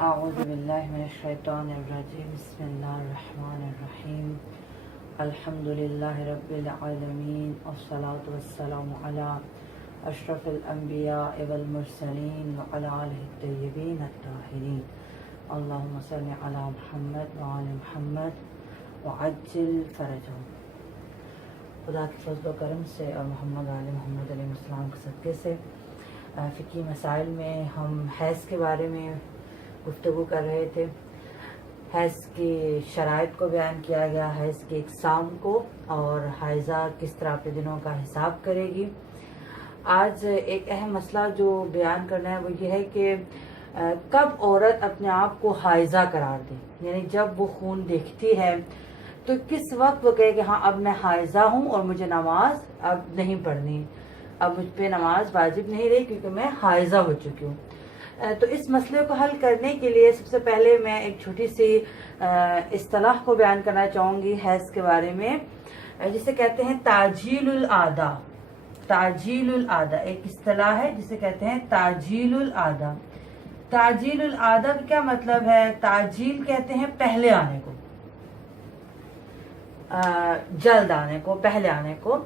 أعوذ بالله من الشيطان الرجيم بسم الله الرحمن الرحيم الحمد لله رب العالمين والصلاة والسلام على أشرف الأنبياء والمرسلين وعلى آله الطيبين الطاهرين اللهم صل على محمد وآل محمد وعجل فرجهم. خدا کے فضل و کرم سے اور محمد محمد علیہ السلام کے صدقے سے فقہی مسائل میں ہم حیض کے بارے میں گفتگو کر رہے تھے. حیض کی شرائط کو بیان کیا گیا، حیض کی اقسام کو، اور حائضہ کس طرح اپنے دنوں کا حساب کرے گی. آج ایک اہم مسئلہ جو بیان کرنا ہے وہ یہ ہے کہ کب عورت اپنے آپ کو حائضہ قرار دے، یعنی جب وہ خون دیکھتی ہے تو کس وقت وہ کہے کہ ہاں اب میں حائضہ ہوں اور مجھے نماز اب نہیں پڑھنی، اب مجھ پہ نماز واجب نہیں رہی کیونکہ میں حائضہ ہو چکی ہوں. تو اس مسئلے کو حل کرنے کے لیے سب سے پہلے میں ایک چھوٹی سی اصطلاح کو بیان کرنا چاہوں گی حیض کے بارے میں، جسے کہتے ہیں تعجیل العادہ. تعجیل العادہ ایک اصطلاح ہے جسے کہتے ہیں تعجیل العادہ. تعجیل العادہ کا کیا مطلب ہے؟ تعجیل کہتے ہیں پہلے آنے کو، جلد آنے کو، پہلے آنے کو،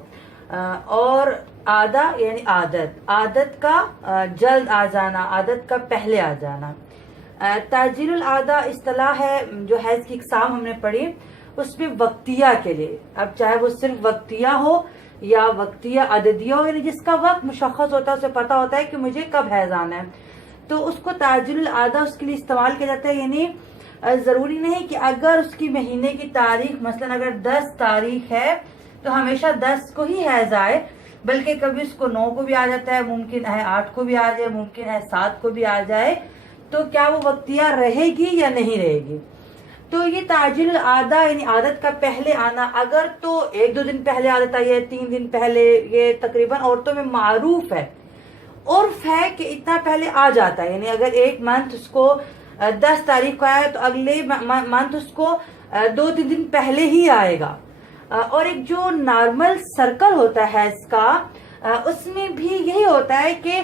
اور عادہ یعنی عادت، عادت کا جلد آ جانا، عادت کا پہلے آ جانا. تعجیل العادہ اصطلاح ہے جو حیض کی اقسام ہم نے پڑھی اس میں وقتیہ کے لیے، اب چاہے وہ صرف وقتیہ ہو یا وقتیہ عددیہ ہو، یعنی جس کا وقت مشخص ہوتا ہے، اسے پتا ہوتا ہے کہ مجھے کب حیض آنا ہے، تو اس کو تعجیل العادہ اس کے لیے استعمال کیا جاتا ہے. یعنی ضروری نہیں کہ اگر اس کی مہینے کی تاریخ مثلا اگر 10 تاریخ ہے تو ہمیشہ 10 کو ہی حیض آئے، بلکہ کبھی اس کو 9 کو بھی آ جاتا ہے، ممکن ہے 8 کو بھی آ جائے، ممکن ہے 7 کو بھی آ جائے. تو کیا وہ وقتیہ رہے گی یا نہیں رہے گی؟ تو یہ تعجیل العادہ یعنی عادت کا پہلے آنا، اگر تو 1-2 دن پہلے عادت آئی ہے، 3 دن پہلے، یہ تقریباً عورتوں میں معروف ہے، عرف ہے کہ اتنا پہلے آ جاتا ہے. یعنی اگر ایک منتھ اس کو 10 تاریخ کو آیا تو اگلے منتھ اس کو 2-3 دن پہلے ہی آئے گا. اور ایک جو نارمل سرکل ہوتا ہے حیض کا، اس میں بھی یہی ہوتا ہے کہ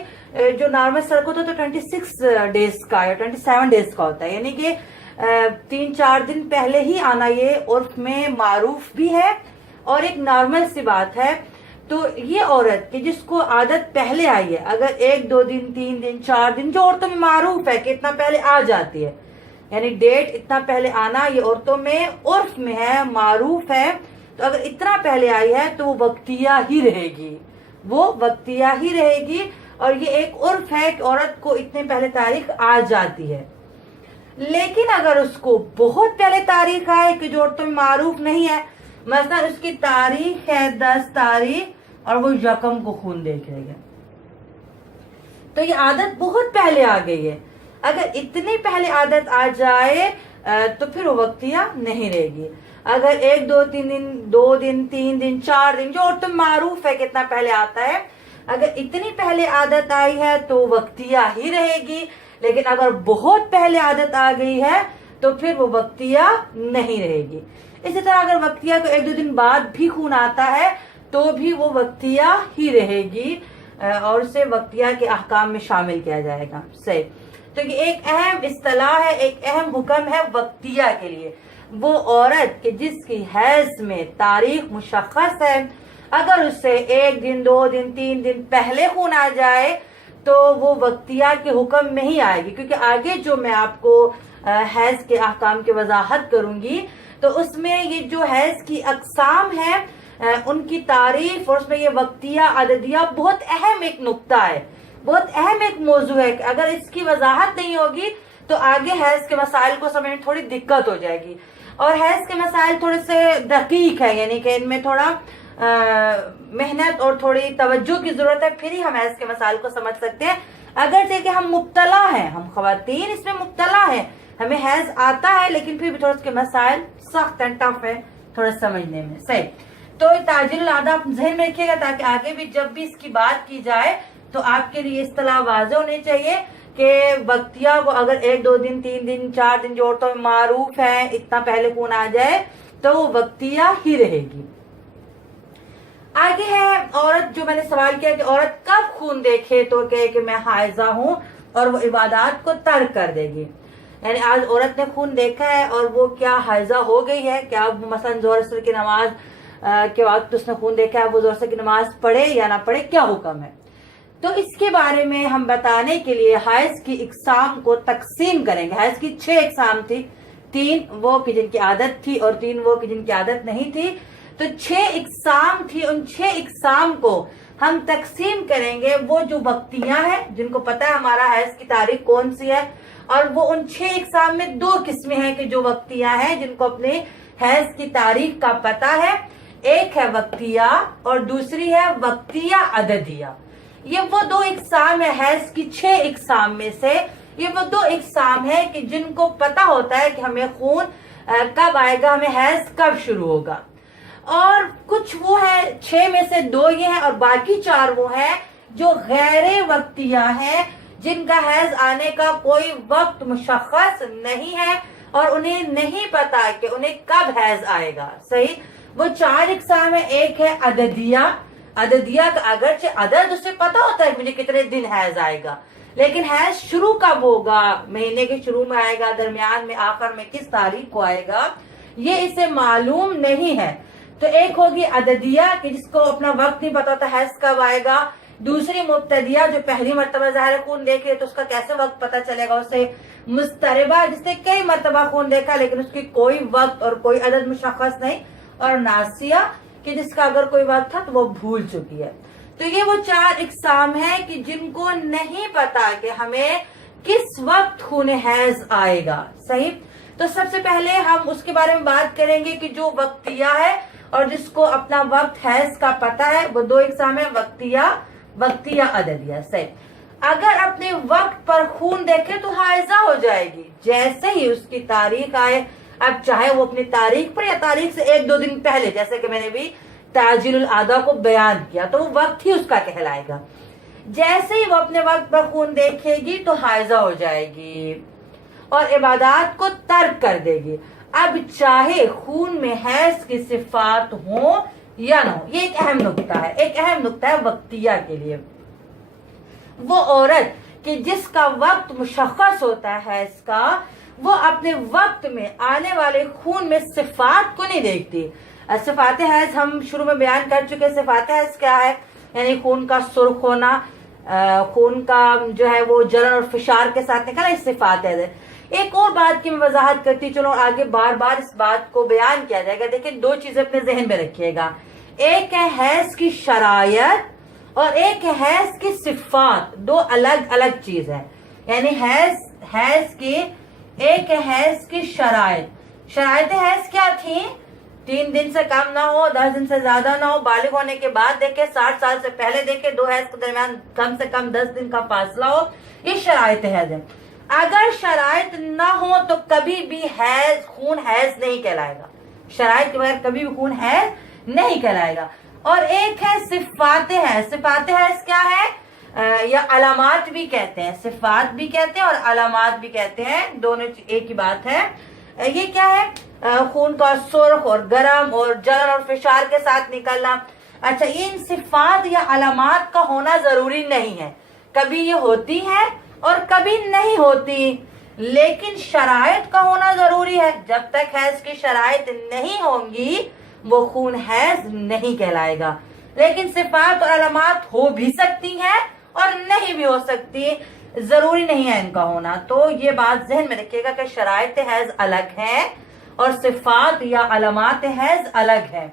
جو نارمل سرکل ہوتا ہے تو 26 ڈیز کا یا 27 ڈیز کا ہوتا ہے، یعنی کہ 3-4 دن پہلے ہی آنا یہ عرف میں معروف بھی ہے اور ایک نارمل سی بات ہے. تو یہ عورت کہ جس کو عادت پہلے آئی ہے، اگر 1-2 دن، 3 دن، 4 دن، جو عورتوں میں معروف ہے کہ اتنا پہلے آ جاتی ہے، یعنی ڈیٹ اتنا پہلے آنا یہ عورتوں میں عرف میں ہے، معروف ہے، تو اگر اتنا پہلے آئی ہے تو وہ وقتیہ ہی رہے گی، وہ وقتیہ ہی رہے گی. اور یہ ایک عرف ہے کہ عورت کو اتنے پہلے تاریخ آ جاتی ہے. لیکن اگر اس کو بہت پہلے تاریخ آئے کہ جو عورتوں میں معروف نہیں ہے، مثلا اس کی تاریخ ہے 10 تاریخ اور وہ 1 کو خون دیکھ رہے گا، تو یہ عادت بہت پہلے آ گئی ہے. اگر اتنی پہلے عادت آ جائے تو پھر وہ وقتیہ نہیں رہے گی. اگر 1-2-3 دن، 2 دن، 3 دن، 4 دن، جو عورتوں میں معروف ہے کتنا پہلے آتا ہے، اگر اتنی پہلے عادت آئی ہے تو وقتیہ ہی رہے گی. لیکن اگر بہت پہلے عادت آ گئی ہے تو پھر وہ وقتیہ نہیں رہے گی. اسی طرح اگر وقتیہ کو 1-2 دن بعد بھی خون آتا ہے تو بھی وہ وقتیہ ہی رہے گی اور اسے وقتیہ کے احکام میں شامل کیا جائے گا. صحیح. تو یہ ایک اہم اصطلاح ہے، ایک اہم حکم ہے وقتیہ کے لیے. وہ عورت کہ جس کی حیض میں تاریخ مشخص ہے، اگر اس سے 1 دن، 2 دن، 3 دن پہلے خون آ جائے تو وہ وقتیہ کے حکم میں ہی آئے گی. کیونکہ آگے جو میں آپ کو حیض کے احکام کی وضاحت کروں گی تو اس میں یہ جو حیض کی اقسام ہیں ان کی تعریف اور اس میں یہ وقتیہ عددیہ بہت اہم ایک نقطہ ہے، بہت اہم ایک موضوع ہے کہ اگر اس کی وضاحت نہیں ہوگی تو آگے حیض کے مسائل کو سمجھنے میں تھوڑی دقت ہو جائے گی. اور حیض کے مسائل تھوڑے سے دقیق ہے، یعنی کہ ان میں تھوڑا محنت اور تھوڑی توجہ کی ضرورت ہے، پھر ہی ہم حیض کے مسائل کو سمجھ سکتے ہیں. اگرچہ کہ ہم مبتلا ہیں، ہم خواتین اس میں مبتلا ہیں، ہمیں حیض آتا ہے، لیکن پھر بھی تھوڑا اس کے مسائل سخت ہیں، ٹف ہے تھوڑا سمجھنے میں. صحیح. تو تعجیل العادہ آپ ذہن میں رکھیے گا تاکہ آگے بھی جب بھی اس کی بات کی جائے تو آپ کے لیے اصطلاح واضح ہونی چاہیے کہ وقتیہ وہ اگر 1-2 دن، 3 دن، 4 دن جو عورتوں میں معروف ہے اتنا پہلے خون آ جائے تو وہ وقتیہ ہی رہے گی. آگے ہے عورت، جو میں نے سوال کیا کہ عورت کب خون دیکھے تو کہے کہ میں حائضہ ہوں اور وہ عبادات کو ترک کر دے گی. یعنی آج عورت نے خون دیکھا ہے اور وہ کیا حائضہ ہو گئی ہے، کیا مثلا ظہر اثر کی نماز کے وقت اس نے خون دیکھا ہے، وہ ظہر اثر کی نماز پڑھے یا نہ پڑھے، کیا حکم ہے؟ تو اس کے بارے میں ہم بتانے کے لیے حیض کی اقسام کو تقسیم کریں گے۔ حیض کی 6 اقسام تھی، 3 وہ کہ جن کی عادت تھی اور 3 وہ کہ جن کی عادت نہیں تھی، تو 6 اقسام تھی۔ ان 6 اقسام کو ہم تقسیم کریں گے۔ وہ جو وقتیہ ہیں جن کو پتہ ہے ہمارا حیض کی تاریخ کون سی ہے، اور وہ ان 6 اقسام میں 2 قسمیں ہیں کہ جو وقتیہ ہیں جن کو اپنے حیض کی تاریخ کا پتہ ہے۔ ایک ہے وقتیہ اور دوسری ہے وقتیہ عددیہ۔ یہ وہ 2 اقسام ہے حیض کی 6 اقسام میں سے، یہ وہ 2 اقسام ہے کہ جن کو پتہ ہوتا ہے کہ ہمیں خون کب آئے گا، ہمیں حیض کب شروع ہوگا۔ اور کچھ وہ ہے 6 میں سے 2 یہ ہیں اور باقی 4 وہ ہیں جو غیر وقتیہ ہیں، جن کا حیض آنے کا کوئی وقت مشخص نہیں ہے اور انہیں نہیں پتا کہ انہیں کب حیض آئے گا۔ صحیح، وہ 4 اقسام ہیں۔ ایک ہے عددیہ۔ عددیہ کا اگرچہ عدد اسے پتا ہوتا ہے مجھے کتنے دن حیض آئے گا، لیکن حیض شروع کب ہوگا، مہینے کے شروع میں آئے گا، درمیان میں، آخر میں، کس تاریخ کو آئے گا، یہ اسے معلوم نہیں ہے۔ تو ایک ہوگی عددیہ کہ جس کو اپنا وقت نہیں پتا ہوتا حیض کب آئے گا۔ دوسری مبتدیہ جو پہلی مرتبہ ظاہر خون دیکھے تو اس کا کیسے وقت پتا چلے گا اسے۔ مضطربہ جس نے کئی مرتبہ خون دیکھا لیکن اس کی کوئی وقت اور کوئی عدد مشخص نہیں۔ اور ناسیہ کہ جس کا اگر کوئی وقت تھا تو وہ بھول چکی ہے۔ تو یہ وہ 4 اقسام ہیں کہ جن کو نہیں پتا کہ ہمیں کس وقت خون حیض آئے گا۔ صحیح، تو سب سے پہلے ہم اس کے بارے میں بات کریں گے کہ جو وقتیہ ہے اور جس کو اپنا وقت حیض کا پتا ہے، وہ 2 اقسام ہیں، وقتیہ عددیہ۔ صحیح، اگر اپنے وقت پر خون دیکھے تو حائضہ ہو جائے گی جیسے ہی اس کی تاریخ آئے۔ اب چاہے وہ اپنی تاریخ پر یا تاریخ سے 1-2 دن پہلے، جیسے کہ میں نے بھی تعجیل العادہ کو بیان کیا، تو وہ وقت ہی اس کا کہلائے گا۔ جیسے ہی وہ اپنے وقت پر خون دیکھے گی تو حائضہ ہو جائے گی اور عبادات کو ترک کر دے گی۔ اب چاہے خون میں حیض کی صفات ہوں یا نہ ہو، یہ ایک اہم نقطہ ہے، ایک اہم نقطہ ہے وقتیہ کے لیے۔ وہ عورت کہ جس کا وقت مشخص ہوتا ہے حیض کا، وہ اپنے وقت میں آنے والے خون میں صفات کو نہیں دیکھتی۔ صفات حیض ہم شروع میں بیان کر چکے۔ صفات حیض کیا ہے؟ یعنی خون کا سرخ ہونا، خون کا جو ہے وہ جلن اور فشار کے ساتھ نکلنا، اس صفات حیض ہے۔ ایک اور بات کی میں وضاحت کرتی چلو، آگے بار بار اس بات کو بیان کیا جائے گا۔ دیکھیں 2 چیزیں اپنے ذہن میں رکھیے گا، ایک ہے حیض کی شرائط اور ایک ہے حیض کی صفات، 2 الگ الگ چیز ہے۔ یعنی حیض کی ایک ہے حیض کی شرائط۔ شرائط حیض کیا تھی؟ 3 دن سے کم نہ ہو، 10 دن سے زیادہ نہ ہو، بالغ ہونے کے بعد دیکھے، 60 سال سے پہلے دیکھے، 2 حیض کے درمیان کم سے کم 10 دن کا فاصلہ ہو، یہ شرائط حیض ہے۔ اگر شرائط نہ ہو تو کبھی بھی خون حیض نہیں کہلائے گا، شرائط کے بغیر کبھی بھی خون حیض نہیں کہلائے گا۔ اور ایک ہے صفات حیض۔ صفات حیض کیا ہے؟ یا علامات بھی کہتے ہیں، صفات بھی کہتے ہیں اور علامات بھی کہتے ہیں، دونوں ایک ہی بات ہے۔ یہ کیا ہے؟ خون کا سرخ اور گرم اور جلن اور فشار کے ساتھ نکلنا۔ اچھا، ان صفات یا علامات کا ہونا ضروری نہیں ہے، کبھی یہ ہوتی ہے اور کبھی نہیں ہوتی، لیکن شرائط کا ہونا ضروری ہے۔ جب تک حیض کی شرائط نہیں ہوں گی وہ خون حیض نہیں کہلائے گا۔ لیکن صفات اور علامات ہو بھی سکتی ہیں اور نہیں بھی ہو سکتی، ضروری نہیں ہے ان کا ہونا۔ تو یہ بات ذہن میں رکھیے گا کہ شرائط حیض الگ ہیں اور صفات یا علامات حیض الگ ہیں۔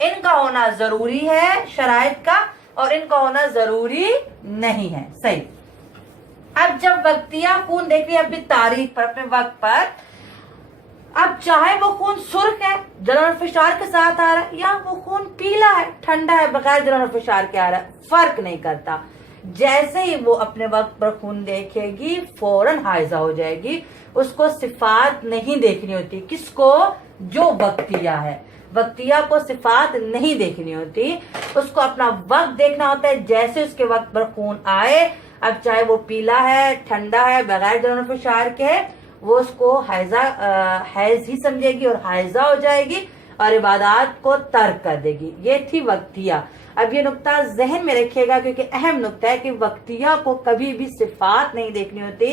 ان کا ہونا ضروری ہے شرائط کا، اور ان کا ہونا ضروری نہیں ہے۔ صحیح، اب جب وقتیہ خون دیکھ رہی ہے اپنی تاریخ پر، اپنے وقت پر، اب چاہے وہ خون سرخ ہے، جلن اور فشار کے ساتھ آ رہا ہے، یا وہ خون پیلا ہے، ٹھنڈا ہے، بغیر جلن اور فشار کے آ رہا ہے، فرق نہیں کرتا۔ جیسے ہی وہ اپنے وقت پر خون دیکھے گی فوراً حائضہ ہو جائے گی۔ اس کو صفات نہیں دیکھنی ہوتی، کس کو؟ جو وقتیہ ہے، وقتیہ کو صفات نہیں دیکھنی ہوتی، اس کو اپنا وقت دیکھنا ہوتا ہے۔ جیسے اس کے وقت پر خون آئے، اب چاہے وہ پیلا ہے، ٹھنڈا ہے، بغیر جلن و فشار کے ہے، وہ اس کو حیض ہی سمجھے گی اور حائضہ ہو جائے گی اور عبادات کو ترک کر دے گی۔ یہ تھی وقتیہ۔ اب یہ نقطہ ذہن میں رکھیے گا کیونکہ اہم نقطہ ہے کہ وقتیہ کو کبھی بھی صفات نہیں دیکھنی ہوتی،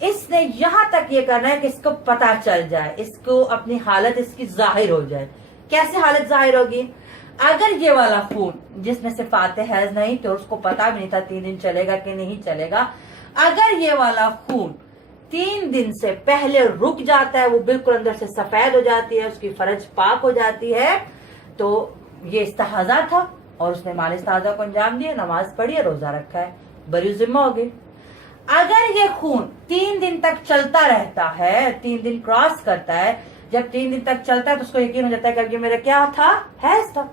اس نے یہاں تک یہ کرنا ہے کہ اس کو پتا چل جائے, اس کو اپنی حالت اس کی ظاہر ہو جائے. کیسے حالت ظاہر ہوگی؟ اگر یہ والا خون جس میں صفات حیض نہیں تو اس کو پتا بھی نہیں تھا 3 دن چلے گا کہ نہیں چلے گا, اگر یہ والا خون 3 دن سے پہلے رک جاتا ہے, وہ بالکل اندر سے سفید ہو جاتی ہے, اس کی فرج پاک ہو جاتی ہے, تو یہ استحاضہ تھا اور اس نے مال استحاضہ کو انجام دیا, نماز پڑھی ہے, روزہ رکھا ہے, بری ذمہ ہوگی. اگر یہ خون 3 دن تک چلتا رہتا ہے, 3 دن کراس کرتا ہے, جب 3 دن تک چلتا ہے تو اس کو یقین ہو جاتا ہے کہ اب یہ میرا کیا تھا, حیض تھا,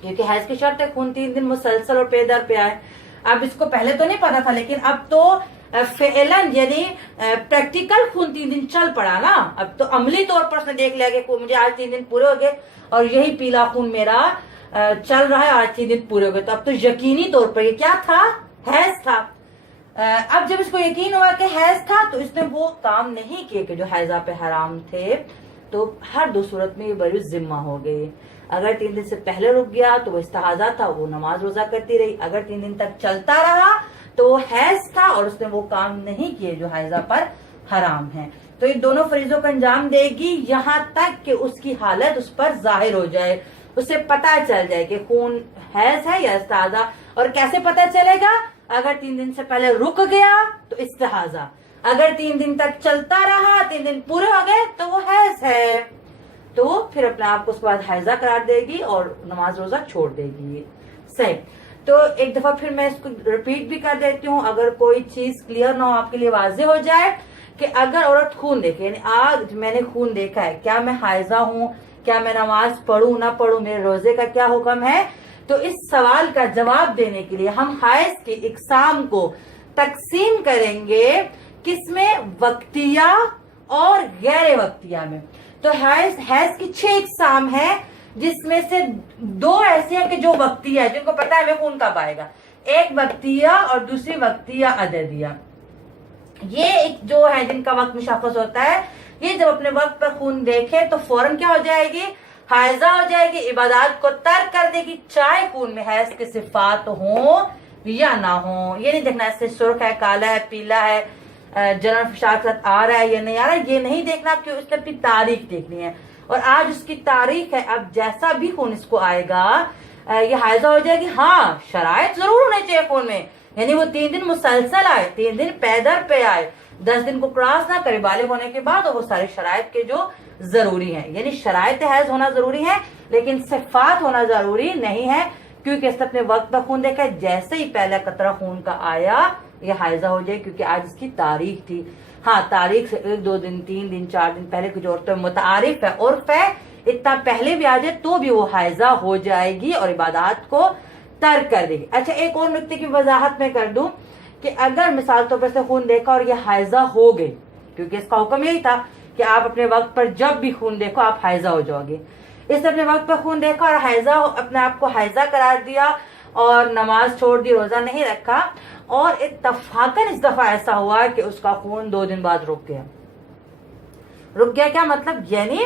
کیونکہ حیض کی شرط ہے خون 3 دن مسلسل اور پے در پہ آئے. اب اس کو پہلے تو نہیں پتا تھا, لیکن اب تو فعلاً یعنی پریکٹیکل خون 3 دن چل پڑا نا, اب تو عملی طور پر اس نے دیکھ لیا کہ مجھے آج 3 دن پورے ہو گئے اور یہی پیلا خون میرا چل رہا ہے, آج 3 دن پورے ہو گئے, تو اب تو یقینی طور پر یہ کیا تھا, حیض تھا. اب جب اس کو یقین ہوا کہ حیض تھا تو اس نے وہ کام نہیں کیے کہ جو حیضہ پہ حرام تھے, تو ہر 2 صورت میں یہ بری ذمہ ہو گئی. اگر 3 دن سے پہلے رک گیا تو وہ استحاضہ تھا, وہ نماز روزہ کرتی رہی. اگر 3 دن تک چلتا رہا تو وہ حیض تھا اور اس نے وہ کام نہیں کیے جو حیضہ پر حرام ہے. تو یہ دونوں فریضوں کا انجام دے گی یہاں تک کہ اس کی حالت اس پر ظاہر ہو جائے, اسے پتا چل جائے کہ خون حیض ہے یا استحاضہ. اور کیسے پتا چلے گا؟ اگر 3 دن سے پہلے رک گیا تو استحاضہ, اگر 3 دن تک چلتا رہا, 3 دن پورے ہو گئے تو وہ حیض ہے, تو پھر اپنے آپ کو اس کے بعد حیضہ قرار دے گی اور نماز روزہ چھوڑ دے گی. صحیح. تو ایک دفعہ پھر میں اس کو ریپیٹ بھی کر دیتی ہوں, اگر کوئی چیز کلیئر نہ ہو, آپ کے لیے واضح ہو جائے کہ اگر عورت خون دیکھے, یعنی آج میں نے خون دیکھا ہے, کیا میں حائضہ ہوں, کیا میں نماز پڑھوں نہ پڑھوں, میرے روزے کا کیا حکم ہے, تو اس سوال کا جواب دینے کے لیے ہم حیض کی اقسام کو تقسیم کریں گے, کس میں, وقتیہ اور غیر وقتیہ میں. تو حیض کی 6 اقسام ہیں, جس میں سے 2 ایسے ہیں کہ جو وقتیہ ہے, جن کو پتا ہے ہمیں خون کب آئے گا, ایک وقتیہ اور دوسری وقتیہ عددیہ. یہ ایک جو ہے جن کا وقت مشخص ہوتا ہے, یہ جب اپنے وقت پر خون دیکھے تو فوراً کیا ہو جائے گی, حائضہ ہو جائے گی, عبادات کو ترک کر دے گی, چاہے خون میں حیض کی صفات ہوں یا نہ ہوں. یہ نہیں دیکھنا اس سے سرخ ہے, کالا ہے, پیلا ہے, جنرل فشار کے ساتھ آ رہا ہے یا نہیں آ رہا ہے, یہ نہیں دیکھنا, کہ اس نے اپنی تاریخ دیکھنی ہے. اور آج اس کی تاریخ ہے, اب جیسا بھی خون اس کو آئے گا یہ حائضہ ہو جائے گی. ہاں شرائط ضرور ہونے چاہیے خون میں, یعنی وہ 3 دن مسلسل آئے, 3 دن پیدر پہ آئے, 10 دن کو کراس نہ کرے بالغ ہونے کے بعد, اور وہ سارے شرائط کے جو ضروری ہیں, یعنی شرائط حیض ہونا ضروری ہے لیکن صفات ہونا ضروری نہیں ہے, کیونکہ اس نے اپنے وقت پر خون دیکھا, جیسے ہی پہلا قطرہ خون کا آیا یہ حائضہ ہو جائے, کیونکہ آج اس کی تاریخ تھی. ہاں تاریخ سے 1 2 دن 3 دن 4 دن پہلے کچھ عورتیں متعارف ہے, عرف ہے, اتنا پہلے بھی آ جائے تو بھی وہ حائضہ ہو جائے گی اور عبادات کو ترک کر دے گی. اچھا ایک اور نکتے کی وضاحت میں کر دوں کہ اگر مثال طور پر سے خون دیکھا اور یہ حائضہ ہو گئی, کیونکہ اس کا حکم یہی تھا کہ آپ اپنے وقت پر جب بھی خون دیکھو آپ حائضہ ہو جاؤ گے, اس نے اپنے وقت پر خون دیکھا اور حائضہ, اپنے آپ کو حائضہ قرار دیا اور نماز چھوڑ دی, روزہ نہیں رکھا, اور اتفاقاً اس دفعہ ایسا ہوا کہ اس کا خون 2 دن بعد رک گیا. رک گیا کیا مطلب, یعنی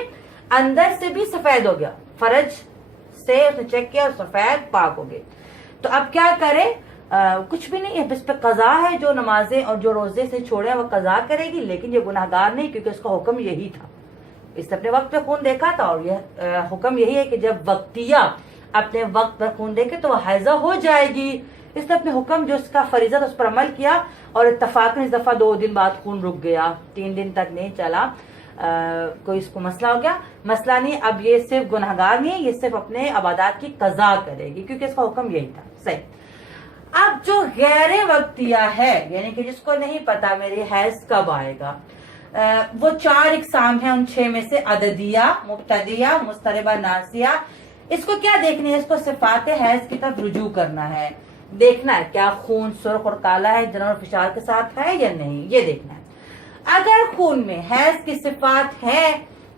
اندر سے بھی سفید ہو گیا, فرج سے اس نے چیک کیا اور سفید پاک ہو گئے. تو اب کیا کرے, کچھ بھی نہیں ہے, اس پہ قضا ہے, جو نمازیں اور جو روزے سے چھوڑے وہ قضا کرے گی, لیکن یہ گناہگار نہیں, کیونکہ اس کا حکم یہی تھا, اس نے اپنے وقت پہ خون دیکھا تھا, اور یہ حکم یہی ہے کہ جب وقتیہ اپنے وقت پر خون دیکھے تو وہ حائضہ ہو جائے گی. اس نے اپنے حکم جو اس کا فریضہ تھا اس پر عمل کیا, اور اتفاقاً اس دفعہ 2 دن بعد خون رک گیا, 3 دن تک نہیں چلا. کوئی اس کو مسئلہ ہو گیا, مسئلہ نہیں. اب یہ صرف گناہگار نہیں ہے, یہ صرف اپنے عبادات کی قضا کرے گی, کیونکہ اس کا حکم یہی تھا. صحیح. اب جو غیر وقتیہ ہے, یعنی کہ جس کو نہیں پتا میری حیض کب آئے گا, وہ 4 اقسام ہیں, ان 6 میں سے عددیہ, مبتدیہ, مضطربہ, ناسیہ. اس کو کیا دیکھنا ہے, اس کو صفات حیض کی طرف رجوع کرنا ہے, دیکھنا ہے کیا خون سرخ اور کالا ہے, جنرل فشار کے ساتھ ہے یا نہیں, یہ دیکھنا ہے. اگر خون میں حیض کی صفات ہے,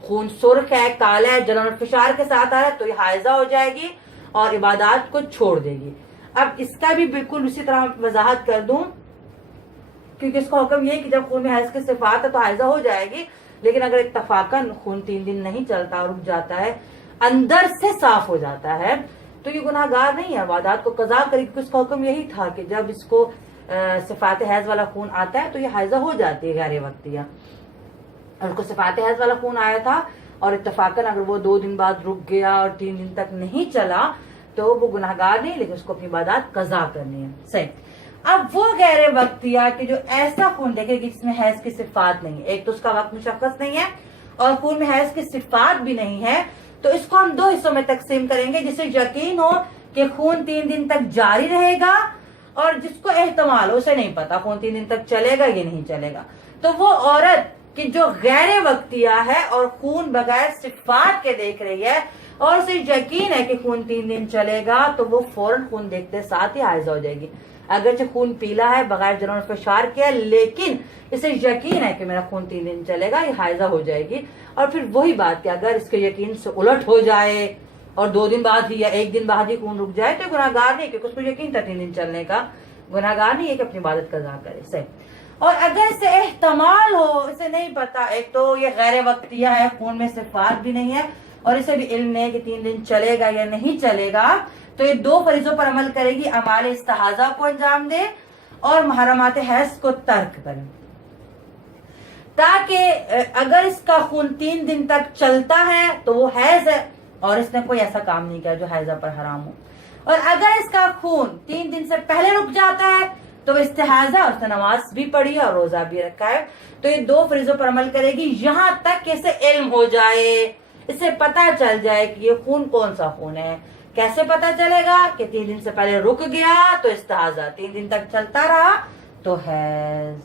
خون سرخ ہے, کالا ہے, جنرل فشار کے ساتھ آ رہا ہے, تو یہ حائضہ ہو جائے گی اور عبادات کو چھوڑ دے گی. اب اس کا بھی بالکل اسی طرح وضاحت کر دوں, کیونکہ اس کا حکم یہ ہے کہ جب خون میں حیض کی صفات ہے تو حائضہ ہو جائے گی, لیکن اگر اتفاقاً خون 3 دن نہیں چلتا, رک جاتا ہے, اندر سے صاف ہو جاتا ہے, تو یہ گناہگار نہیں ہے, عبادات کو قضا کرے, کیونکہ اس کا حکم یہی تھا کہ جب اس کو صفات حیض والا خون آتا ہے تو یہ حائضہ ہو جاتی ہے غیر وقتیہ. اور اس کو صفات حیض والا خون آیا تھا اور اتفاقاً اگر وہ 2 دن بعد رک گیا اور 3 دن تک نہیں چلا تو وہ گناہگار نہیں، لیکن اس کو اپنی عبادات قضا کرنی ہے. صحیح. اب وہ غیر وقتیہ کہ جو ایسا خون دیکھے کہ جس میں حیض کی صفات نہیں ہے، ایک تو اس کا وقت مشخص نہیں ہے اور خون میں حیض کی صفات بھی نہیں ہے، تو اس کو ہم 2 حصوں میں تقسیم کریں گے. جسے یقین ہو کہ خون 3 دن تک جاری رہے گا اور جس کو احتمال ہو، اسے نہیں پتا خون 3 دن تک چلے گا یا نہیں چلے گا. تو وہ عورت کہ جو غیر وقتیہ ہے اور خون بغیر صفات کے دیکھ رہی ہے اور اسے یقین ہے کہ خون 3 دن چلے گا، تو وہ فوراً خون دیکھتے ساتھ ہی حائض ہو جائے گی. اگرچہ خون پیلا ہے بغیر جنہوں نے فشار کیا، لیکن اسے یقین ہے کہ میرا خون 3 دن چلے گا، یہ حائضہ ہو جائے گی. اور پھر وہی بات کہ اگر اس کے یقین سے الٹ ہو جائے اور 2 دن بعد ہی یا 1 دن بعد ہی خون رک جائے تو گناہگار نہیں، کیونکہ اس کو یقین تھا 3 دن چلنے کا. گناہگار نہیں ہے کہ اپنی عبادت قضا کرے. صحیح. اور اگر اسے احتمال ہو، اسے نہیں پتا، ایک تو یہ غیر وقتیہ ہے، خون میں صفات بھی نہیں ہے اور اسے بھی علم نہیں ہے کہ 3 دن چلے گا یا نہیں چلے گا، تو یہ 2 فریضوں پر عمل کرے گی. اعمال استحاضہ کو انجام دے اور محرمات حیض کو ترک کرے، تاکہ اگر اس کا خون 3 دن تک چلتا ہے تو وہ حیض ہے اور اس نے کوئی ایسا کام نہیں کیا جو حیضہ پر حرام ہو. اور اگر اس کا خون 3 دن سے پہلے رک جاتا ہے تو استحاضہ اور اس نے نماز بھی پڑھی اور روزہ بھی رکھا ہے، تو یہ 2 فریضوں پر عمل کرے گی یہاں تک کہ اسے علم ہو جائے، اسے پتا چل جائے کہ یہ خون کون سا خون ہے. کیسے پتا چلے گا؟ کہ 3 دن سے پہلے رک گیا تو استحاضہ، 3 دن تک چلتا رہا تو حیض.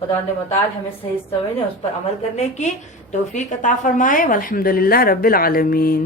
خداوند متعال ہمیں صحیح سمجھنے اس پر عمل کرنے کی توفیق عطا فرمائے. والحمدللہ رب العالمین.